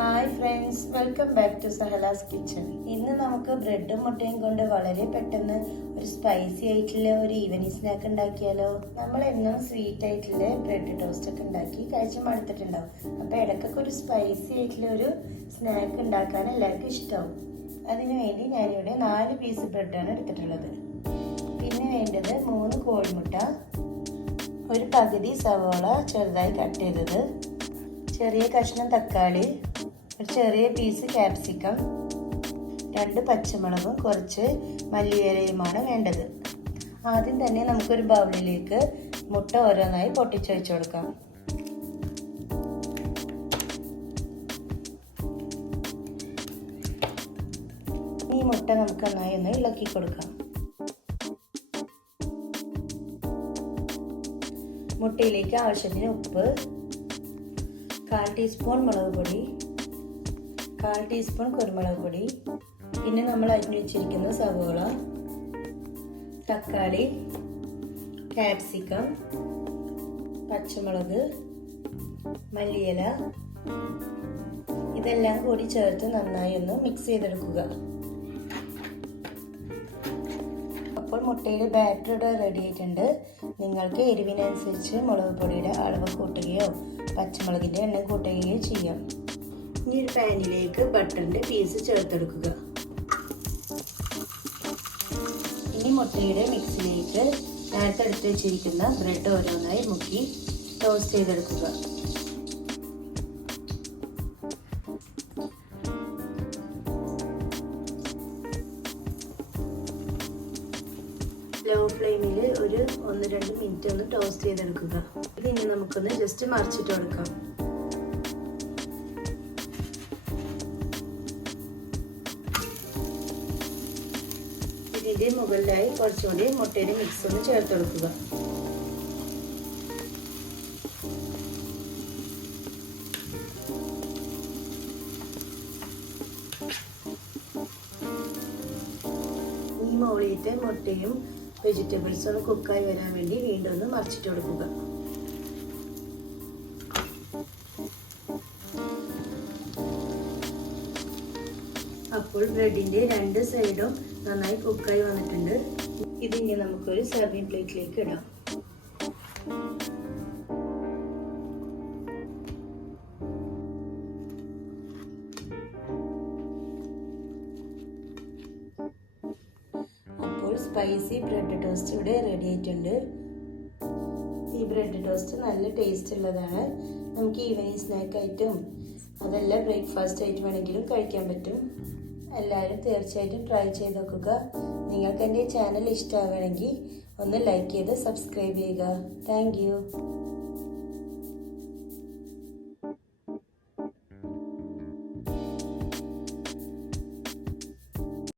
Hi friends, welcome back to Sahala's kitchen. ഇന്ന് നമുക്ക് ബ്രെഡും മുട്ടയും കൊണ്ട് വളരെ പെട്ടെന്ന് ഒരു സ്പൈസി ആയിട്ടുള്ള ഒരു ഈവനിങ് സ്നാക്ക് ഉണ്ടാക്കിയാലോ. നമ്മൾ എന്നും സ്വീറ്റ് ആയിട്ടുള്ള ബ്രെഡ് ടോസ്റ്റ് ഒക്കെ ഉണ്ടാക്കി കഴിച്ച് മടുത്തിട്ടുണ്ടാവും. അപ്പോൾ ഇടയ്ക്കൊക്കെ ഒരു സ്പൈസി ആയിട്ടുള്ള ഒരു സ്നാക്ക് ഉണ്ടാക്കാൻ എല്ലാവർക്കും ഇഷ്ടമാവും. അതിനുവേണ്ടി ഞാനിവിടെ 4 പീസ് ബ്രെഡാണ് എടുത്തിട്ടുള്ളത്. പിന്നെ വേണ്ടത് 3 കോഴിമുട്ട, ഒരു പകുതി സവോള ചെറുതായി കട്ട് ചെയ്തത്, ചെറിയ കഷ്ണം തക്കാളി, ഒരു ചെറിയ പീസ് ക്യാപ്സിക്കം, 2 പച്ചമുളകും കുറച്ച് മല്ലിയിലയുമാണ് വേണ്ടത്. ആദ്യം തന്നെ നമുക്കൊരു ബൗളിലേക്ക് മുട്ട ഓരോന്നായി പൊട്ടിച്ചൊഴിച്ചു കൊടുക്കാം. ഈ മുട്ട നമുക്ക് നന്നായി ഒന്ന് ഇളക്കി കൊടുക്കാം. മുട്ടയിലേക്ക് ആവശ്യത്തിന് ഉപ്പ്, 1/4 ടീസ്പൂൺ മുളക് പൊടി, 1/4 ടീസ്പൂൺ കുരുമുളക് പൊടി, പിന്നെ നമ്മൾ അരിഞ്ഞു വെച്ചിരിക്കുന്ന സവോള, തക്കാളി, ക്യാപ്സിക്കം, പച്ചമുളക്, മല്ലിയില, ഇതെല്ലാം കൂടി ചേർത്ത് നന്നായി ഒന്ന് മിക്സ് ചെയ്തെടുക്കുക. അപ്പോൾ മുട്ടയുടെ ബാറ്റർ ഇവിടെ റെഡി ആയിട്ടുണ്ട്. നിങ്ങൾക്ക് എരിവിനനുസരിച്ച് മുളക് പൊടിയുടെ അളവ് കൂട്ടുകയോ പച്ചമുളകിൻ്റെ എണ്ണം കൂട്ടുകയോ ചെയ്യാം. ഇനി ഒരു പാനിലേക്ക് ബട്ടറിൻ്റെ പീസ് ചേർത്തെടുക്കുക. ഇനി മുട്ടയുടെ മിക്സിലേക്ക് നേരത്തെ എടുത്ത് വെച്ചിരിക്കുന്ന ബ്രെഡ് ഓരോന്നായി മുക്കി ടോസ്റ്റ് ചെയ്തെടുക്കുക. ലോ ഫ്ലെയിമിൽ ഒരു 1-2 മിനിറ്റ് ഒന്ന് ടോസ്റ്റ് ചെയ്തെടുക്കുക. ഇതിനി നമുക്കൊന്ന് ജസ്റ്റ് മറിച്ചിട്ട് കൊടുക്കാം. ഇതിൻ്റെ മുകളിലായി കുറച്ചുകൂടി മുട്ടയുടെ മിക്സ് ഒന്ന് ചേർത്ത് കൊടുക്കുക. ഈ മുകളിലത്തെ മുട്ടയും വെജിറ്റബിൾസ് ഒന്ന് കുക്കായി വരാൻ വേണ്ടി വീണ്ടും ഒന്ന് മറിച്ചിട്ട് കൊടുക്കുക. അപ്പോൾ ബ്രെഡിന്റെ 2 സൈഡും നന്നായി കുക്കായി വന്നിട്ടുണ്ട്. ഇതിനി നമുക്കൊരു സർവിംഗ് പ്ലേറ്റിലേക്ക് ഇടാം. അപ്പോൾ സ്പൈസി ബ്രെഡ് ടോസ്റ്റ് ഇവിടെ റെഡി ആയിട്ടുണ്ട്. ഈ ബ്രെഡ് ടോസ്റ്റ് നല്ല ടേസ്റ്റ് ഉള്ളതാണ്. നമുക്ക് ഈവനിങ് സ്നാക്ക് ആയിട്ടും അതല്ല ബ്രേക്ക്ഫാസ്റ്റ് ആയിട്ട് വേണമെങ്കിലും കഴിക്കാൻ പറ്റും. എല്ലാവരും തീർച്ചയായിട്ടും ട്രൈ ചെയ്ത് നോക്കുക. നിങ്ങൾക്ക് എൻ്റെ ചാനൽ ഇഷ്ടമാവുകയാണെങ്കിൽ ഒന്ന് ലൈക്ക് ചെയ്ത് സബ്സ്ക്രൈബ് ചെയ്യുക. Thank you.